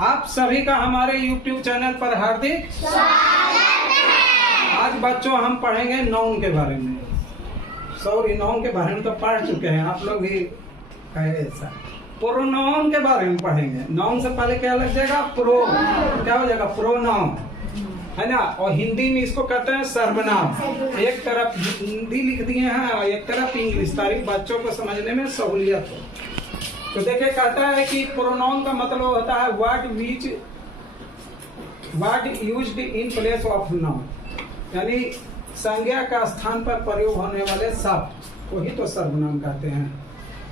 आप सभी का हमारे YouTube चैनल पर हार्दिक स्वागत है। आज बच्चों हम पढ़ेंगे नाउन के बारे में। सॉरी, नाउन के बारे में तो पढ़ चुके हैं, आप लोग भी ऐसा। प्रोनाउन के बारे में पढ़ेंगे। नाउन से पहले क्या लग जाएगा? प्रो। क्या हो जाएगा? प्रोनाउन, है ना। और हिंदी में इसको कहते हैं सर्वनाम। एक तरफ हिंदी लिख दिए हैं और एक तरफ इंग्लिश, ताकि बच्चों को समझने में सहूलियत हो। तो देखिए, कहता है कि प्रोनाउन का मतलब होता है word used in place of noun, यानी संज्ञा का स्थान पर प्रयोग होने वाले शब्द को ही तो सर्वनाम कहते हैं।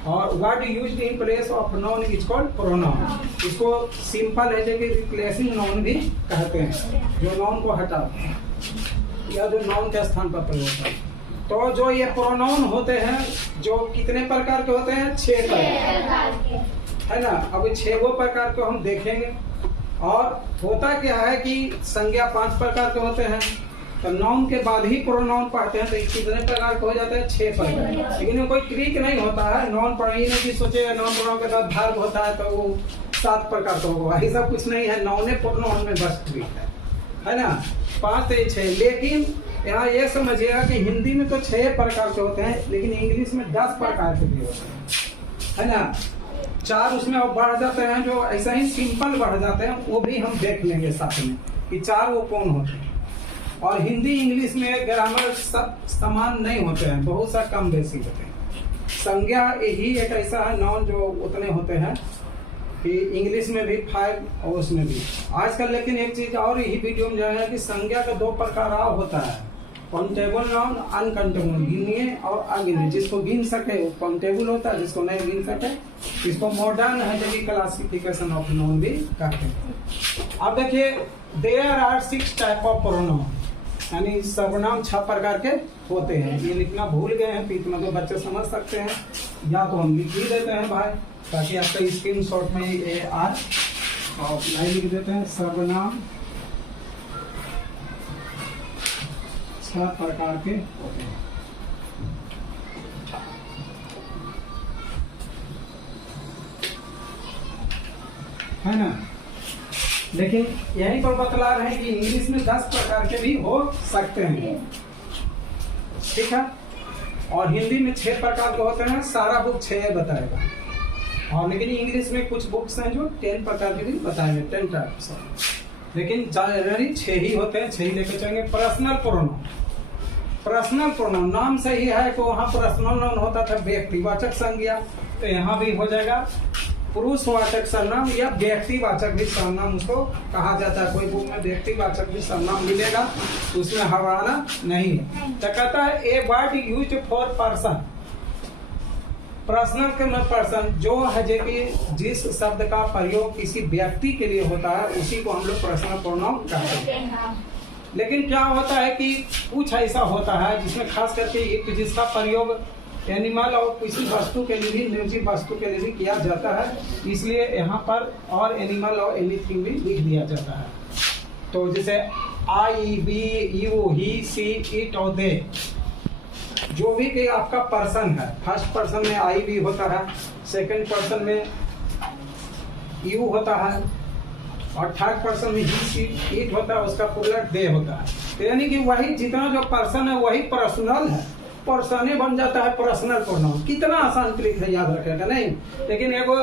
और word used in place of noun is called pronoun. इसको सिंपल है कि रिप्लेसिंग नाउन भी कहते हैं, जो नाउन को हटाते हैं या जो नाउन के स्थान पर प्रयोग होता है। तो जो ये प्रोनाउन होते हैं, जो कितने प्रकार के होते हैं? 6 प्रकार के, है ना। अब 6 प्रकार को हम देखेंगे। और होता क्या है कि संज्ञा 5 प्रकार के होते हैं, तो नाउन के बाद ही प्रोनाउन पढ़ते हैं, तो कितने प्रकार के हो जाते हैं? 6 प्रकार। लेकिन कोई ट्रिक नहीं होता है। नाउन पढ़ी नहीं कि सोचे नाउन प्रोनाउन के बाद वर्ब होता है तो वो 7 प्रकार का होगा, ऐसा कुछ नहीं है। नाउन प्रोनाउन में बस ट्रिक है ना। 5 से 6। लेकिन यहाँ ये समझिएगा कि हिंदी में तो 6 प्रकार के होते हैं, लेकिन इंग्लिश में 10 प्रकार के भी होते हैं, है ना। 4 उसमें और बढ़ जाते हैं, जो ऐसा ही सिंपल बढ़ जाते हैं, वो भी हम देख लेंगे साथ में कि 4 वो कौन होते हैं। और हिंदी इंग्लिश में ग्रामर सब समान नहीं होते हैं, बहुत सा कम बेसी होते हैं। संज्ञा ही एक ऐसा है नाउन जो उतने होते हैं कि इंग्लिश में भी 5 और उसमें भी आजकल। लेकिन एक चीज और ही वीडियो में जो है कि संज्ञा का 2 प्रकार और होता है, काउंटेबल नाउन, अनकाउंटेबल, गिनिए और अगिनिए। जिसको गिन सके वो काउंटेबल होता है, जिसको नहीं गिन सके इसको मॉडर्न है क्लासिफिकेशन ऑफ नाउन भी कहते हैं। अब देखिए, there are 6 type of pronoun, यानी सर्वनाम 6 प्रकार के होते हैं। ये लिखना भूल गए हैं, पीठ में तो बच्चे समझ सकते हैं, या तो हम लिख ही देते हैं भाई, ताकि आपका स्क्रीन शॉट में ये आए। और नहीं लिख देते हैं, सर्वनाम 6 प्रकार के होते हैं, है ना। लेकिन यहीं पर बतला रहे हैं कि इंग्लिश में 10 प्रकार के भी हो सकते हैं, ठीक है। और हिंदी में 6 प्रकार के होते हैं, सारा बुक 6 बताएगा। और लेकिन इंग्लिश में कुछ बुक्स हैं जो 10 प्रकार के भी बताएंगे, 10 टाइप्स। लेकिन जनरली 6 ही होते हैं, 6 ही लेके चलेंगे। पर्सनल प्रोनाउन, पर्सनल प्रोनाउन नाम से ही है कि वहाँ पर्सनल नाउन होता था व्यक्तिवाचक संज्ञा, तो यहाँ भी हो जाएगा पुरुषवाचक सर्वनाम या व्यक्तिवाचक भी सर्वनाम उसको कहा जाता है। कोई बुक में व्यक्तिवाचक भी सर्वनाम मिलेगा, उसमें हवाला नहीं है। तो कहता है a word used for person, personal के में पर्सन जो है जो कि जिस शब्द का प्रयोग किसी व्यक्ति के लिए होता है, उसी को हम लोग पर्सनल प्रोनाउन कहते हैं। लेकिन क्या होता है कि कुछ ऐसा होता है जिसमें खास करके जिसका प्रयोग एनिमल और किसी वस्तु के लिए भी, निर्जीव वस्तु के लिए भी किया जाता है, इसलिए यहाँ पर और एनिमल और एनीथिंग भी लिख दिया जाता है। तो जैसे I, we, you, he, she, it और दे, जो भी कि आपका पर्सन है, फर्स्ट पर्सन में आई भी होता है, सेकंड पर्सन में यू होता है, और थर्ड पर्सन में ही, सी, इट होता है, उसका पुलट दे होता है। तो यानी कि वही जितना जो पर्सन है वही पर्सनल है, पर्सने बन जाता है पर्सनल प्रोनाउन। कितना आसान ट्रिक है, याद रखेगा नहीं। लेकिन एगो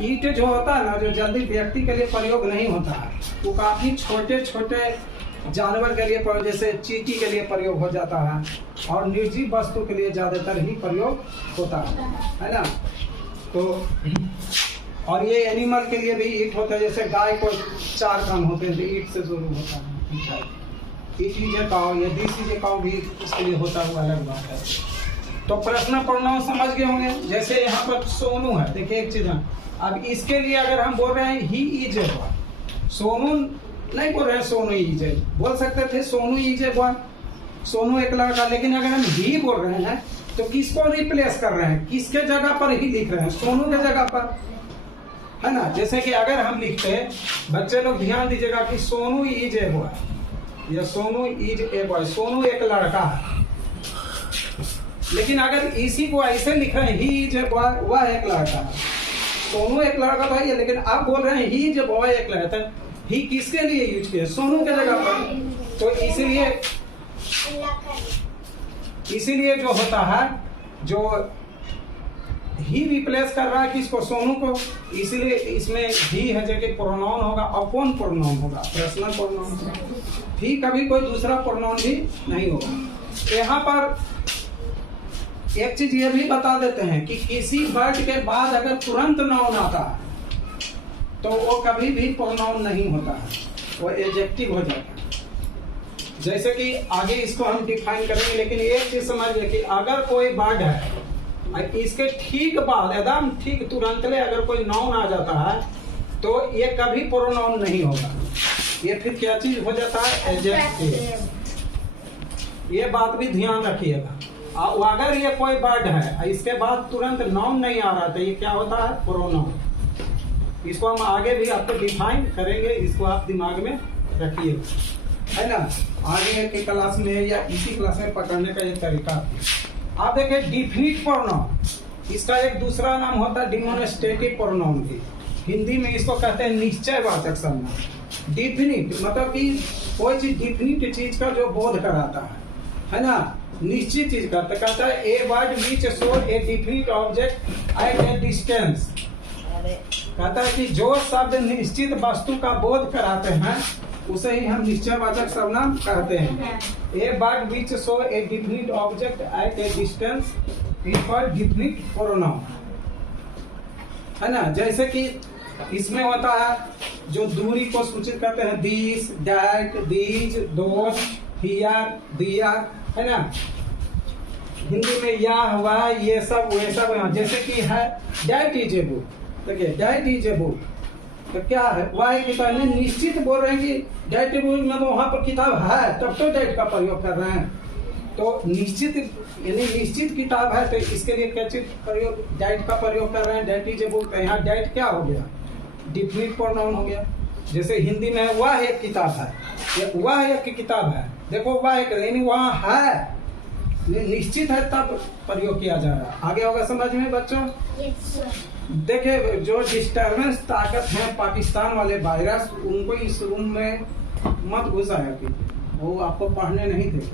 ईट जो होता है ना, जो जल्दी व्यक्ति के लिए प्रयोग नहीं होता है, वो काफी छोटे छोटे जानवर के लिए, जैसे चींटी के लिए प्रयोग हो जाता है, और निर्जीव वस्तु के लिए ज्यादातर ही प्रयोग होता है ना। तो और ये एनिमल के लिए भी ईट होता है, जैसे गाय को 4 कान होते हैं तो ईट से शुरू होता है। ईट लीजिए काओ या दिस लीजिए काओ भी उसके लिए होता हुआ अलग बात है। तो पर्सनल प्रोनाउन समझ गए होंगे। जैसे यहाँ पर सोनू है, देखिए एक चीज है, अब इसके लिए अगर हम बोल रहे हैं he is a boy, Sonu नहीं बोल रहे हैं सोनू इज ए, बोल सकते थे Sonu is a boy, Sonu एक लड़का। लेकिन अगर हम ही बोल रहे हैं तो किसको रिप्लेस कर रहे हैं, किसके जगह पर ही लिख रहे हैं? सोनू के जगह पर, है ना। जैसे कि अगर हम लिखते हैं, बच्चे लोग ध्यान दीजिएगा कि सोनू इज ए बॉय या Sonu is a boy, Sonu एक लड़का है। लेकिन अगर इसी को ऐसे लिख रहे हैं ही इज ए बॉय, वह एक लड़का है, सोनू एक लड़का था ये, लेकिन आप बोल रहे हैं ही इज ए बॉय एक लड़का था। ही किसके लिए यूज किया? सोनू के जगह पर। तो इसीलिए जो होता है, जो ही रिप्लेस कर रहा है किसको? सोनू को। इसीलिए इसमें ही है जगह प्रोनाउन होगा। और कौन प्रोनाउन होगा? पर्सनल प्रोनाउन होगा। ही कभी कोई दूसरा प्रोनाउन भी नहीं होगा। यहाँ पर एक चीज ये भी बता देते हैं कि किसी वर्ड के बाद अगर तुरंत नाउन आता है तो वो कभी भी प्रोनाउन नहीं होता है, वो एडजेक्टिव हो जाता है। जैसे कि आगे इसको हम डिफाइन करेंगे, लेकिन एक चीज समझिए कि अगर कोई वर्ड है, इसके ठीक बाद एकदम ठीक तुरंत ले अगर कोई नाउन आ जाता है तो ये कभी प्रोनाउन नहीं होगा, ये फिर क्या चीज हो जाता है? एडजेक्टिव। ये बात भी ध्यान रखिएगा। अगर ये कोई वर्ड है इसके बाद तुरंत नाउन नहीं आ रहा तो ये क्या होता है? प्रोनाउन। इसको हम आगे भी आपको डिफाइन करेंगे, इसको आप दिमाग में रखिए, है ना। आगे की क्लास में या इसी क्लास में पकड़ने का एक तरीका। आप देखिए डिफिनिट प्रोनाउन, इसका एक दूसरा नाम होता है डिमोन्स्ट्रेटिव प्रोनाउन की। हिंदी में इसको कहते हैं निश्चयवाचक सर्वनाम। डिफिनिट मतलब कि कोई चीज डिफिनिट चीज का जो बोध कराता है ना, निश्चित चीज का। तो कहता है a word which show A definite object at A distance. कहता है कि जो शब्द निश्चित वस्तु का बोध कराते हैं उसे ही हम निश्चयवाचक सर्वनाम कहते हैं। A word which show A definite object at A distance is called definite pronoun, है ना। जैसे कि इसमें होता है जो दूरी को सूचित करते हैं, this, that, these, those, here, there, है ना। हिंदी में या हुआ ये सब वे सब। जैसे कि है दैट इज ए बुक, देखिए दैट इज ए बुक, तो क्या है? वह किताब नहीं, निश्चित बोल रहे हैं कि दैट इज बुक मतलब वहां पर किताब है तब तो दैट का प्रयोग कर रहे हैं। तो निश्चित यानी निश्चित किताब है तो इसके लिए क्या चीज प्रयोग? दैट का प्रयोग कर रहे हैं। दैट इज ए बुक, तो यहाँ दैट क्या हो गया? डिफिनिट प्रोनाउन हो गया। जैसे हिंदी में वह एक किताब है, वह एक किताब है, देखो वह एक, यानी वहाँ है निश्चित है तब प्रयोग किया जा रहा है। आगे होगा समझ में बच्चों? देखिए जो डिस्टर्बेंस ताकत है पाकिस्तान वाले वायरस, उनको इस रूम में मत घुसाया कि वो आपको पढ़ने नहीं दे।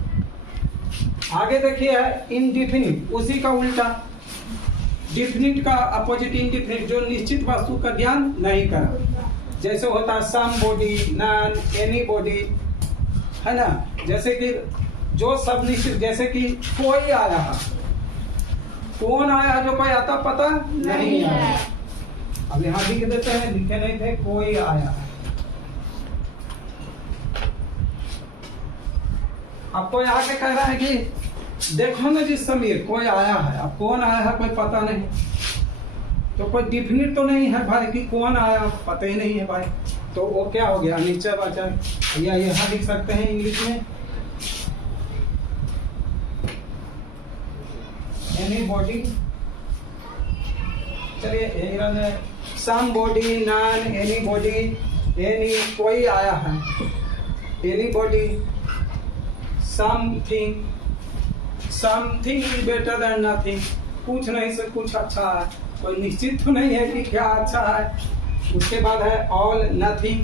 आगे देखिए है इनडिफिनिट, उसी का उल्टा। डिफिनिट का अपोजिट इनडिफिनिट, जो निश्चित वस्तु का ज्ञान नहीं करा। जैसे होता है somebody, none, anybody, है ना। जैसे कि जो सब निश्चित, जैसे कि कोई आया है, कौन आया है? जो कोई आता पता नहीं आया। अब यहाँ लिख देते हैं, लिखे नहीं थे, कोई आया है। अब कोई आके कह रहा है कि देखो ना जी समीर, कोई आया है। अब कौन आया है कोई पता नहीं, तो कोई डिफिनिट तो नहीं है भाई कि कौन आया, पता ही नहीं है भाई। तो वो क्या हो गया? निश्चयवाचक। या यहाँ लिख सकते हैं इंग्लिश में एनी बॉडी, चलिए somebody, none, anybody, any कोई आया है, anybody, something, something is better than nothing. कुछ नहीं से कुछ अच्छा है, कोई निश्चित तो नहीं है कि क्या अच्छा है। उसके बाद है ऑल, नथिंग,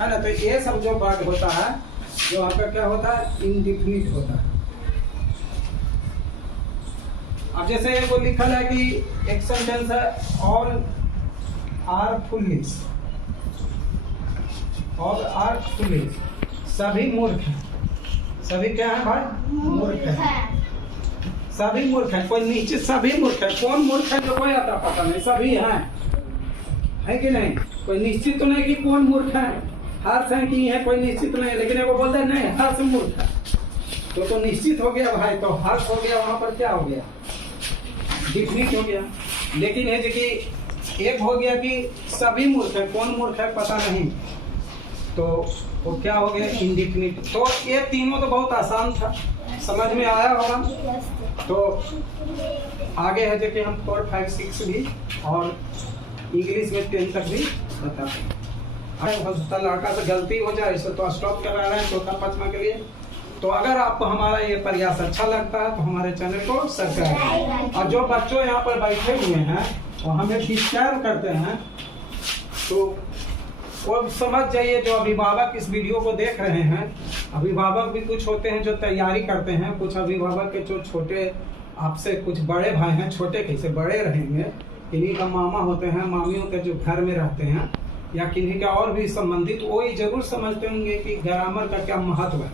है ना। तो ये सब जो वर्ड होता है जो आपका क्या होता है? इनडिफिनिट होता है। अब जैसे वो लिखा है कि एक सेंटेंस है all are foolish, all are foolish, सभी मूर्ख हैं। सभी क्या है भाई? मूर्ख है। सभी मूर्ख है, कोई निश्चित, सभी मूर्ख है। कौन मूर्ख है जो कोई आता पता नहीं, सभी हैं, है कि नहीं? कोई निश्चित तो नहीं कि कौन मूर्ख है। हर्ष है कि है, कोई निश्चित नहीं है, लेकिन वो बोलते हैं नहीं हर्ष मूर्ख है, तो निश्चित हो गया भाई। तो हर्ष हो गया, वहां पर क्या हो गया? डिफिनिट हो गया। लेकिन है कि एक हो गया कि सभी मूर्ख है, कौन मूर्ख है पता नहीं, तो वो क्या हो गया? इंडिफिनिट। तो ये तीनों तो बहुत आसान था, समझ में आया होगा। तो आगे है जो कि हम 4, 5, 6 भी और इंग्लिश में 10 तक भी बताते हैं। हो सकता लड़का से गलती हो जाए इसे तो स्टॉप करा रहे हैं चौथा पांचवा के लिए। तो अगर आपको हमारा ये प्रयास अच्छा लगता है तो हमारे चैनल को सब्सक्राइब करें। और जो बच्चों यहाँ पर बैठे हुए हैं और हमें डिस्टर्ब करते हैं, तो वो समझ जाइए जो अभिभावक इस वीडियो को देख रहे हैं, अभिभावक भी कुछ होते हैं जो तैयारी करते हैं, कुछ अभिभावक के जो छोटे आपसे कुछ बड़े भाई हैं, छोटे कैसे बड़े रहेंगे, किन्हीं का मामा होते हैं, मामी होते हैं जो घर में रहते हैं, या किन्हीं का और भी संबंधित, वो ही जरूर समझते होंगे कि ग्रामर का क्या महत्व है।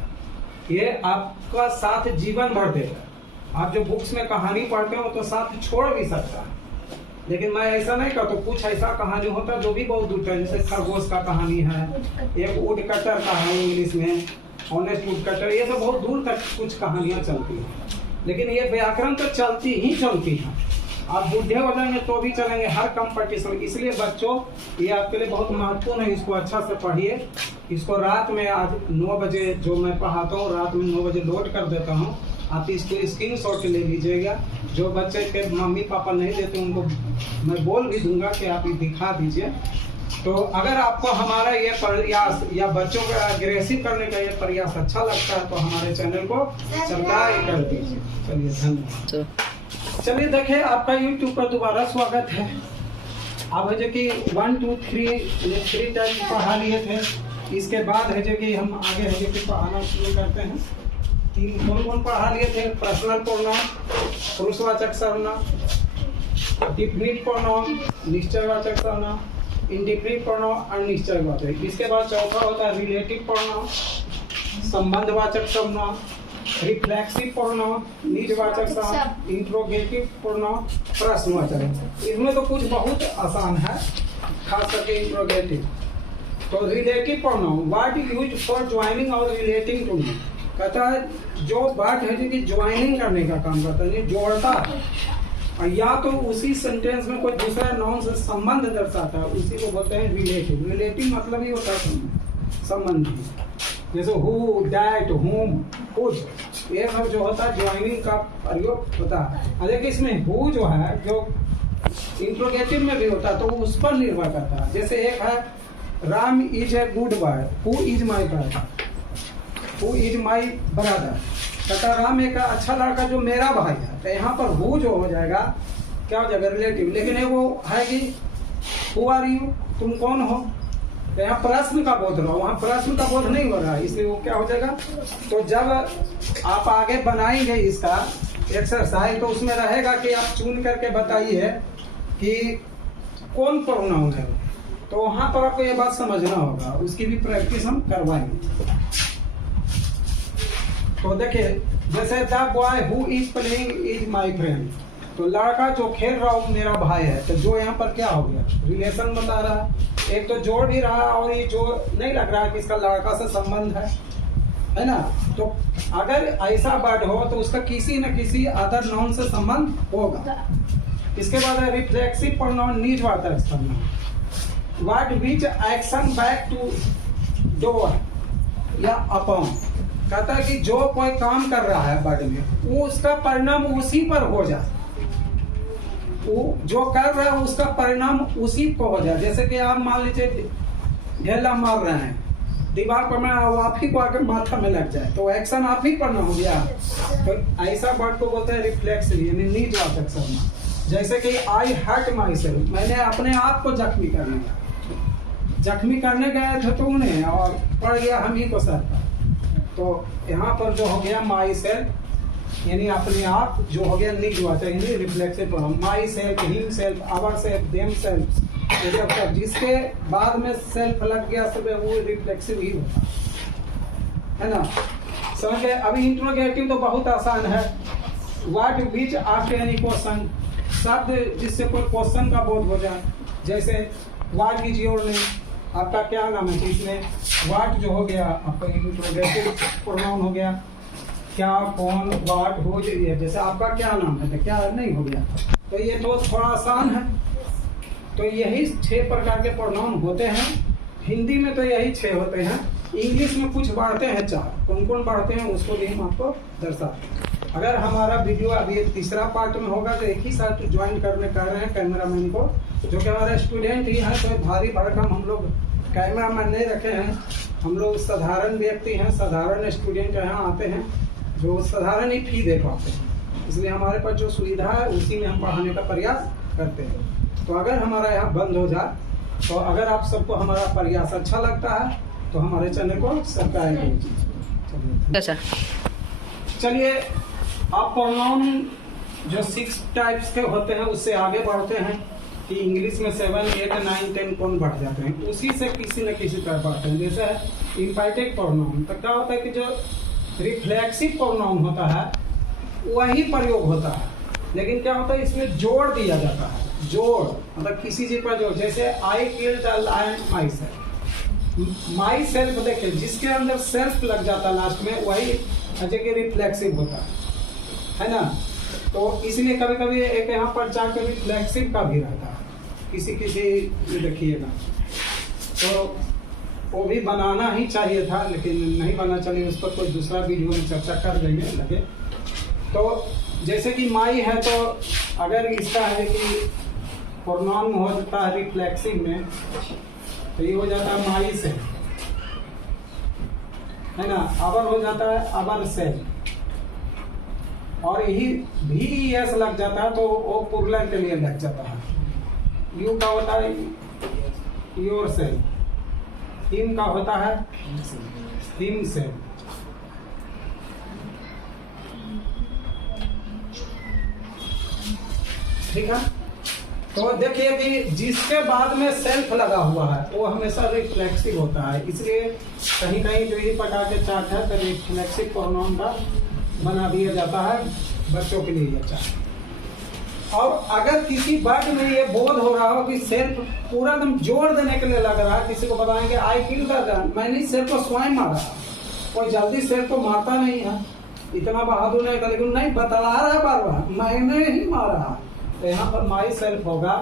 ये आपका साथ जीवन भर देगा। आप जो बुक्स में कहानी पढ़ते हो तो साथ छोड़ भी सकता है, लेकिन मैं ऐसा नहीं कहता। कुछ ऐसा कहानी होता है जो भी बहुत दूर है, जैसे खरगोश का कहानी है, एक वुड कटर का है इंग्लिश में, ऑनेस्ट वुड कटर, ये सब बहुत दूर तक कुछ कहानियाँ चलती हैं, लेकिन ये व्याकरण तो चलती ही चलती है। आप बूढ़े हो जाएंगे तो भी चलेंगे हर कंपटीशन। इसलिए बच्चों, ये आपके लिए बहुत महत्वपूर्ण है, इसको अच्छा से पढ़िए। इसको रात में आज 9 बजे जो मैं पढ़ाता हूँ, रात में 9 बजे लोड कर देता हूँ। आप इसको स्क्रीनशॉट ले लीजिएगा। जो बच्चे के मम्मी पापा नहीं देते उनको मैं बोल भी दूंगा कि आप दिखा दीजिए। तो अगर आपको हमारा ये प्रयास या बच्चों को अग्रेसिव करने का ये प्रयास अच्छा लगता है तो हमारे चैनल को सब्सक्राइब कर दीजिए। चलिए, धन्यवाद। चलिए देखिए, आपका YouTube पर दोबारा स्वागत है। अब है जो कि 1 2 3 टाइम पढ़ा लिए थे। इसके बाद है जो कि हम आगे है जो कि पढ़ाना शुरू करते हैं। 3 कौन पढ़ा लिए थे? पर्सनल प्रोनाउन, पुरुषवाचक सर्वनाम, डिफिनिट प्रोनाउन, निश्चयवाचक सर्वनाम, इंडेफिनिट प्रोनाउन, अनिश्चयवाचक। इसके बाद चौथा होता है रिलेटिव प्रोनाउन, संबंधवाचक सर्वनाम, रिफ्लेक्सिव प्रोनाउन, निजवाचक सर्वनाम, इंट्रोगेटिव प्रोनाउन, प्रश्नवाचक। इसमें तो कुछ बहुत आसान है, खास करके इंट्रोगेटिव। तो relative pronoun, what is used for joining और रिलेटिंग टू, कहता है जो बात है जो कि ज्वाइनिंग करने का काम करता है, जोड़ता है, और या तो उसी सेंटेंस में कोई दूसरा नाउन से संबंध दर्शाता है, उसी को बोलते हैं रिलेटिव। रिलेटिव मतलब ही होता है संबंधी, जैसे हु, दैट, हुम, हुज, ये सब जो होता है ज्वाइनिंग का प्रयोग होता है। देखिए इसमें हु जो है, जो इंट्रोगेटिव में भी होता है, तो उस पर निर्भर करता है। जैसे एक है Ram is a good boy, who is my brother, who is my brother, कहता राम एक अच्छा लड़का जो मेरा भाई है। तो यहाँ पर हु जो हो जाएगा क्या हो जाएगा? रिलेटिव। लेकिन ये वो है कि हु आर यू, तुम कौन हो, तो यहाँ प्रश्न का बोध रहा, वहाँ प्रश्न का बोध नहीं हो रहा, इसलिए वो क्या हो जाएगा? तो जब आप आगे बनाएंगे इसका एक्सरसाइज तो उसमें रहेगा कि आप चुन करके बताइए कि कौन प्रोनाउन है, तो वहाँ पर आपको ये बात समझना होगा, उसकी भी प्रैक्टिस हम करवाएंगे। तो देखिए जैसे the boy who is playing is my friend, तो लड़का जो खेल रहा हो मेरा भाई है, तो जो यहाँ पर क्या हो गया? रिलेशन बता रहा है, एक तो जोड़ भी रहा और ये जो नहीं लग रहा कि इसका लड़का से संबंध है ना। तो अगर ऐसा वर्ड हो तो उसका किसी न किसी अदर नाउन से संबंध होगा। इसके बाद है रिफ्लेक्सिव प्रोनाउन, निजवाचक सर्वनाम, what which action back to do या अपॉन, कहता है कि जो कोई काम कर रहा है वर्ड में, वो उसका परिणाम उसी पर हो जाए, वो जो कर रहा है उसका परिणाम उसी को हो जाए। जैसे कि आप मान लीजिए ढेला मार रहे हैं दीवार पर, मैं आप ही को आकर माथा में लग जाए, तो एक्शन आप ही पर ना हो गया। तो ऐसा वर्ड को बोलते हैं रिफ्लेक्सिव, यानी निजवाचक सर्वनाम। जैसे कि आई हर्ट माई सेल्फ, मैंने अपने आप को जख्मी करने गए थे तो उन्हें, और पड़ गया हम ही को सर पर। तो यहाँ पर जो हो गया माई सेल्फ, यानी अपने आप, जो हो गया निजवाचक यानी reflexive pronoun, myself, himself, ourself, themself, ये सब जिसके बाद में सेल्फ लग गया सब वो रिफ्लेक्सिव ही होता है ना। समझ गए? अभी इंट्रोगेटिव तो बहुत आसान है। What which after any question, शब्द जिससे कोई क्वेश्चन का बोध हो जाए। जैसे व्हाट इज योर नेम, आपका क्या नाम है, इसमें व्हाट जो हो गया आपका इंट्रोगेटिव प्रोनाउन हो गया, क्या, कौन, व्हाट, हो, जैसे आपका क्या नाम है, तो क्या नहीं हो गया। तो ये तो थोड़ा आसान है। तो यही 6 प्रकार के प्रोनाउन होते हैं। हिंदी में तो यही 6 होते हैं, इंग्लिश में कुछ बढ़ते हैं 4। कौन कौन बढ़ते हैं उसको भी हम आपको दर्शाते हैं। अगर हमारा वीडियो अभी तीसरा पार्ट में होगा तो एक ही साथ ज्वाइन करने कर रहे हैं कैमरामैन को, जो कि हमारे स्टूडेंट ही हैं, तो भारी भरकम हम लोग कैमरामैन नहीं रखे हैं। हम लोग साधारण व्यक्ति हैं, साधारण स्टूडेंट यहाँ आते हैं जो साधारण ही फी दे पाते हैं, इसलिए हमारे पास जो सुविधा है उसी में हम पढ़ाने का प्रयास करते हैं। तो अगर हमारा यहाँ बंद हो जाए, तो अगर आप सबको हमारा प्रयास अच्छा लगता है तो हमारे चैनल को सब्सक्राइब कीजिए। अच्छा, चलिए आप प्रोनाउन जो 6 टाइप्स के होते हैं उससे आगे बढ़ते हैं कि इंग्लिश में 7, 8, 9, 10 कौन बढ़ जाते हैं, उसी से किसी न किसी तरह बढ़ते हैं। जैसे इम्पैटिक प्रोनाउन, तो क्या होता है कि जो रिफ्लेक्सिव प्रोनाउन होता है वही प्रयोग होता है, लेकिन क्या होता है इसमें जोड़ दिया जाता है। जोड़ मतलब किसी चीज पर जोड़, जैसे I killed the lion myself. Myself देखिए, जिसके अंदर सेल्फ लग जाता है लास्ट में, वही जगह रिफ्लेक्सिव होता है ना। तो इसलिए कभी कभी एक यहाँ पर जाकर रिफ्लेक्सिव का भी रहता है, किसी देखिएगा, तो वो भी बनाना ही चाहिए था, लेकिन नहीं बना। चलिए उस पर कोई दूसरा वीडियो में चर्चा कर देंगे लगे। तो जैसे कि माई है, तो अगर इसका है कि प्रोनाउन हो जाता है रिफ्लेक्सिव में, तो ये हो जाता है माई से, है ना। अबर हो जाता है अबर से, और यही भी एस लग जाता है तो वो पुरलर के लिए लग जाता है। यू का होता है योर से, हिम का होता है हिम से। ठीक है, तो देखिए कि जिसके बाद में सेल्फ लगा हुआ है वो हमेशा रिफ्लेक्सिव होता है। इसलिए कहीं कहीं जो ये प्रकार के चार्ट है तो रिफ्लेक्सिव प्रोनाउन का बना दिया जाता है बच्चों के लिए अच्छा। और अगर किसी वर्ड में ये बोध हो रहा हो कि सेल्फ पूरा एकदम जोड़ देने के लिए लग रहा है, किसी को बताएंगे आई किल द गन, मैंने सेल्फ को स्वयं मारा, कोई जल्दी सेल्फ को मारता नहीं है, इतना बहादुर नहीं था, लेकिन नहीं बतला रहा है बार बार मैंने ही मारा, तो यहाँ पर माई सेल्फ होगा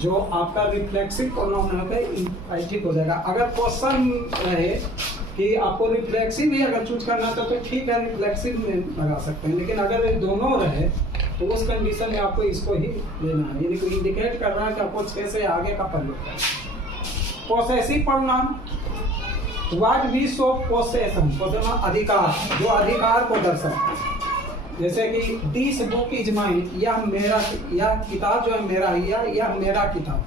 जो आपका रिफ्लेक्सिव प्रोनाउन है हो जाएगा। अगर क्वेश्चन रहे कि आपको रिफ्लेक्सिव भी अगर चूज करना था तो ठीक है, रिफ्लेक्सिव में लगा सकते हैं, लेकिन अगर ये दोनों रहे तो उस कंडीशन में आपको इसको ही लेना है, यानी कि इंडिकेट कर रहा है कि आपको 6 से आगे का प्रयोग करना है। Possessive pronoun, what we show possession, possession अधिकार, जो अधिकार को दर्शाता है। जैसे कि दिस बुक इज माइन, यह मेरा, यह किताब जो है मेरा, यह मेरा किताब,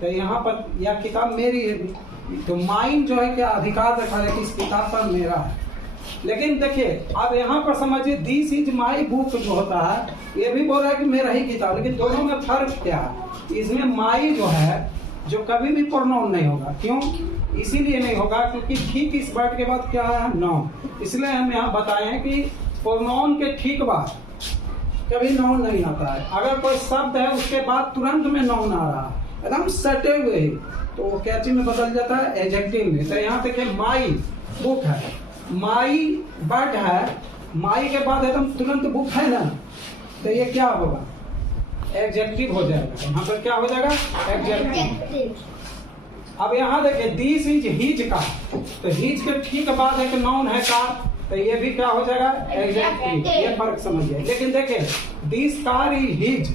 तो यहाँ पर यह किताब मेरी है, तो माइन जो है क्या अधिकार रखा है कि इस किताब पर मेरा है। लेकिन देखिए अब यहाँ पर समझिए दिस इज माई बुक जो होता है ये भी बोल रहा है कि मेरा ही किताब, लेकिन दोनों में फर्क क्या है। इसमें माई जो है जो कभी भी प्रोनाउन नहीं होगा, क्यों? इसीलिए नहीं होगा क्योंकि ठीक इस वर्ड के बाद क्या है, नाउन। इसलिए हम यहाँ बताए हैं कि प्रोनाउन के ठीक बाद कभी नाउन नहीं आता है। अगर कोई शब्द है उसके बाद तुरंत में नाउन आ रहा है एकदम सटे हुए, तो वो क्या चीज में बदल जाता है, एडजेक्टिव में। तो यहाँ देखिए माई बुक है, माई बर्ड है, माई के बाद एकदम तुरंत बुक है ना, तो ये क्या होगा, एडजेक्टिव हो जाएगा। यहाँ पर क्या हो जाएगा, एडजेक्टिव। अब यहाँ देखिए दिस इज हिज का, तो हिज के ठीक बाद एक नाउन है का, तो ये भी क्या हो जाएगा, एडजेक्टिव। ये फर्क समझिए। लेकिन देखिए दिस कार इज हिज,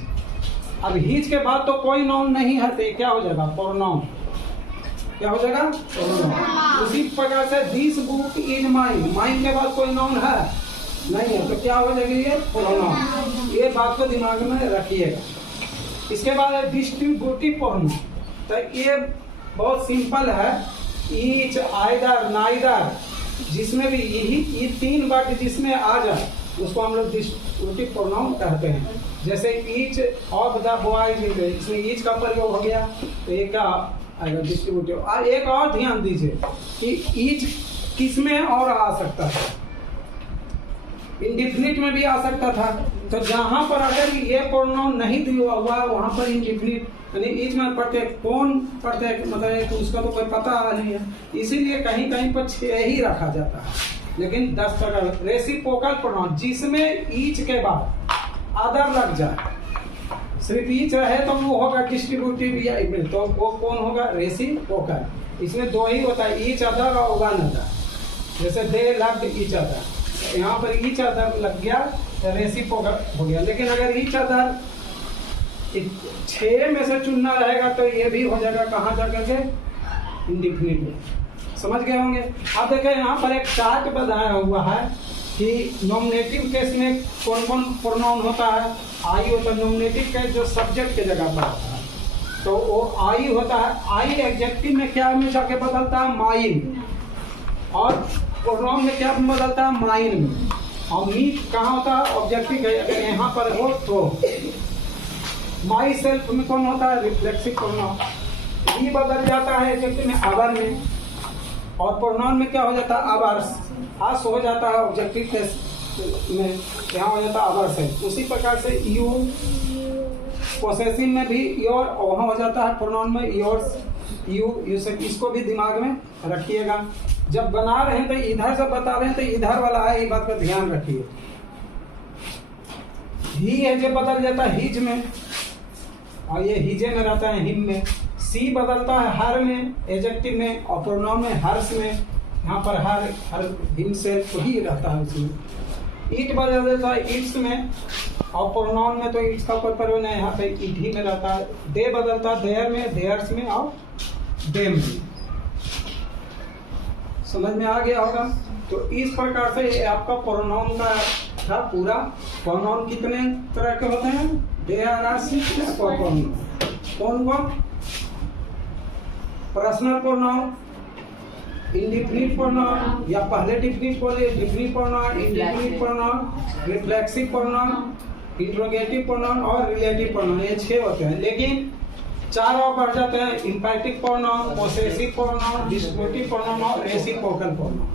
अब हिज के बाद तो कोई नाउन नहीं है, तो ये क्या हो जाएगा, प्रोनाउन। क्या हो जाएगा, प्रोनाउन। उसी प्रकार से this book is mine, mine के बाद कोई नाउन है नहीं है, तो क्या हो जाएगी, ये प्रोनाउन। ये बात को दिमाग में रखिएगा। इसके बाद डिस्ट्रीब्यूटिव प्रोनाउन, तो ये बहुत सिंपल है, ईच, आइदर, नाइदर, जिसमें भी ये 3 वर्ड जिसमें आ जाए उसको हम लोग डिस्ट्रीब्यूटिव प्रोनाउन कहते हैं। जैसे ईच ऑफ द बॉयज, इसमें ईच का प्रयोग हो गया, तो ये क्या आएगा, डिस्ट्रीब्यूटिव। और एक और ध्यान दीजिए कि ईच किसमें और आ सकता है, इंडिफिनिट में भी आ सकता था। तो जहां पर अगर ये प्रोनाउन नहीं दिया हुआ वहां पर इंडिफिनिट, यानी ईच में प्रत्येक, कौन प्रत्येक मतलब तो उसका तो कोई पता नहीं है, इसीलिए कहीं कहीं पर 6 ही रखा जाता है। लेकिन 10 तक रेसिप्रोकल प्रोनाउन जिसमें ईच के बाद अदर लग जाए, सिर्फ ईच रहे तो वो होगा डिस्ट्रीब्यूटिव या इमेज, तो वो कौन होगा, रेसिप्रोकल। इसमें 2 ही होता है, ईच अदर और वन अदर। जैसे दे लव्ड ईच अदर, यहाँ पर ईच अदर लग गया, रेसिप्रोकल हो गया। लेकिन अगर ईच अदर 6 में से चुनना रहेगा तो ये भी हो जाएगा कहाँ जा करके, इंडिफिनिट में। समझ गए होंगे। अब देखें यहाँ पर एक चार्ट बनाया हुआ है कि नॉमिनेटिव केस में कौन कौन प्रोनाउन होता है। आई होता है नॉमिनेटिव केस जो सब्जेक्ट के जगह पर होता है, तो वो आई होता है। आई एडजेक्टिव में क्या में जाके बदलता है? माइन। और प्रोनाउन में क्या बदलता है? माइन में। और मी कहाँ होता है? ऑब्जेक्टिव है, अगर यहाँ पर हो तो। माई सेल्फ में कौन होता है? Reflexive pronoun. ही बदल जाता है एडजेक्टिव में आवर में, और प्रोनाउन में क्या हो जाता है? आवर्स। आस हो जाता है ऑब्जेक्टिव में, यहाँ हो जाता है आवर्स है। उसी प्रकार से यू पोसेसिव में भी योर, वहाँ हो जाता है प्रोनाउन में योर्स, यू से। इसको भी दिमाग में रखिएगा। जब बना रहे हैं तो इधर से बता रहे हैं तो इधर वाला है, ये बात का ध्यान रखिए। ही है जो बदल जाता है हिज में, और ये हिजे में रहता है हिम में। सी बदलता है हर में एडजेक्टिव में, और प्रोनाउन में हर्ष में। यहाँ पर हर हिम से तो ही रहता है उसमें। ईट बदल जाता है इट्स में, और प्रोनाउन में तो इट्स का कोई प्रयोग नहीं, यहाँ पे इट ही में रहता है। दे बदलता है देयर में, देयर्स में और देम में। समझ में आ गया होगा? तो इस प्रकार से ये आपका प्रोनाउन का था पूरा। प्रोनाउन कितने तरह के होते हैं? There are 6 pronoun. कौन? पर्सनल प्रोनाउन, इंडिफिनिट प्रोनाउन, या पहले डिफिनिट बोले definite pronoun, indefinite pronoun, reflexive pronoun, interrogative pronoun और रिलेटिव प्रोनाउन। ये 6 होते हैं, लेकिन 4 और बढ़ जाते हैं। Imperative pronoun, possessive pronoun, descriptive pronoun और रेसिप्रोकल प्रोनाउन।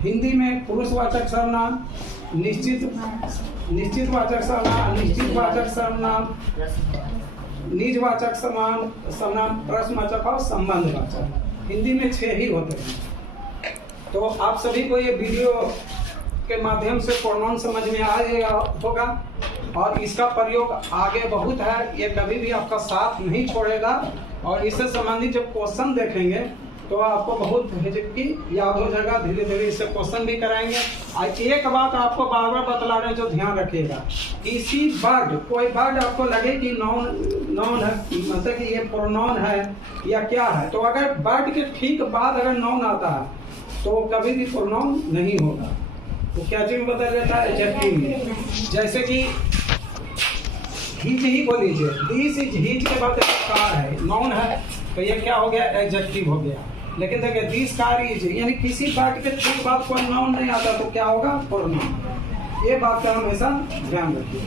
हिंदी में पुरुषवाचक सर्वनाम, निश्चितवाचक सर्वनाम, अनिश्चितवाचक सर्वनाम, निजवाचक सर्वनाम, प्रश्नवाचक और संबंधवाचक। हिंदी में 6 ही होते हैं। तो आप सभी को ये वीडियो के माध्यम से प्रोनाउन समझ में आ गया होगा, और इसका प्रयोग आगे बहुत है। ये कभी भी आपका साथ नहीं छोड़ेगा, और इससे संबंधित जब क्वेश्चन देखेंगे तो आपको बहुत की याद हो जाएगा। धीरे धीरे इससे क्वेश्चन भी कराएंगे। और एक बात आपको बार बार बतला रहे हैं जो ध्यान रखिएगा, किसी वर्ड, कोई वर्ड आपको लगे कि नाउन है, मतलब कि ये प्रोनाउन है या क्या है, तो अगर वर्ड के ठीक बाद अगर नाउन आता है तो कभी भी प्रोनाउन नहीं होगा। तो क्या चीज बदल जाता है? एडजेक्टिव में। जैसे कि हिज ही बोल लीजिए, दिस इज हिज के बाद कार है, नाउन है, तो ये क्या हो गया? एडजेक्टिव हो गया। लेकिन देखिए दिस कार इज, यानी किसी वर्ड के ठीक बाद कोई नाउन नहीं आता तो क्या होगा? प्रोनाउन। ये बात का हमेशा ध्यान रखिए।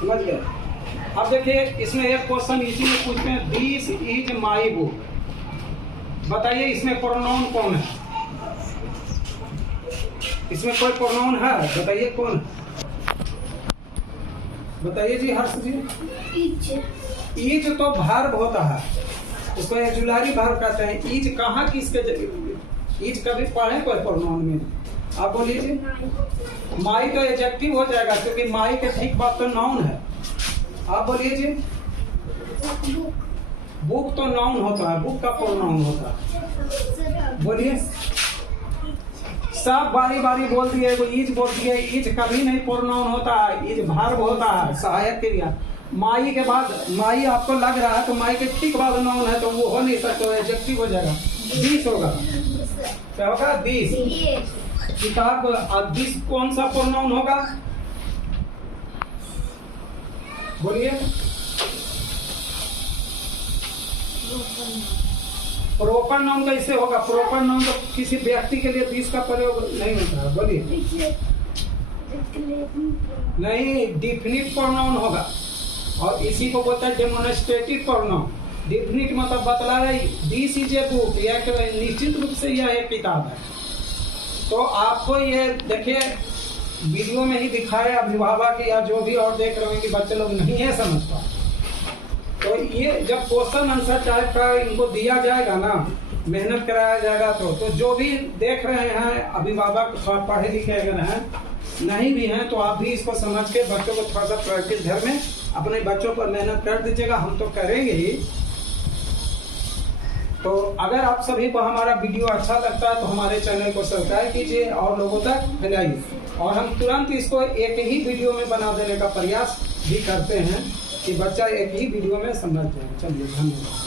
समझ गए? अब देखिए इसमें एक क्वेश्चन इसी में पूछते हैं, दिस इज माई बुक। बताइए इसमें प्रोनाउन कौन है? इसमें कोई प्रोनाउन है? बताइए कौन? बताइए जी हर्ष जी। ईज तो वर्ब होता है, उसको एक्जुलरी वर्ब कहते हैं। ईज कहाँ किसके? ईज कभी पढ़े कोई प्रोनाउन में? आप बोलिए जी। माई तो एडजेक्टिव हो जाएगा, क्योंकि माई के ठीक बाद तो नाउन है। आप बोलिए जी। बुक तो नाउन होता है, बुक का प्रोनाउन होता है। बोलिए। सब बारी बारी बोल दिए, ईज बोल दिए। ईज कभी नहीं प्रोनाउन होता है, ईज वर्ब होता है, सहायक क्रिया। माई के बाद, माई आपको लग रहा है तो माई के ठीक बाद नाउन है तो वो हो नहीं सकता, एडजेक्टिव हो जाएगा। दिस होगा, क्या होगा? दिस। किताब, दिस कौन सा प्रोनाउन होगा? बोलिए। प्रॉपर नाउन कैसे होगा? प्रॉपर नाउन तो किसी व्यक्ति के लिए दिस का प्रयोग नहीं होता है। बोलिए। नहीं, डिफिनिट प्रोनाउन होगा, और इसी को बोलता है डेमोन्स्ट्रेटिव प्रोनाउन। डिफिनिट मतलब बतला रही, दिस इज ए बुक, यह निश्चित रूप से यह एक किताब है। तो आपको ये देखिए वीडियो में ही दिखाए अभिभावक या जो भी और देख रहे हैं कि बच्चे लोग नहीं है समझ पा, तो ये जब क्वेश्चन आंसर टाइप का इनको दिया जाएगा ना, मेहनत कराया जाएगा, तो जो भी देख रहे हैं अभिभावक पढ़े लिखे अगर हैं, नहीं भी हैं, तो आप भी इसको समझ के बच्चों को थोड़ा सा प्रैक्टिस घर में अपने बच्चों पर मेहनत कर दीजिएगा। हम तो करेंगे ही। तो अगर आप सभी को हमारा वीडियो अच्छा लगता है तो हमारे चैनल को सब्सक्राइब कीजिए और लोगों तक फैलाइए, और हम तुरंत इसको एक ही वीडियो में बना देने का प्रयास भी करते हैं कि बच्चा एक ही वीडियो में समझ जाए। चलिए, धन्यवाद।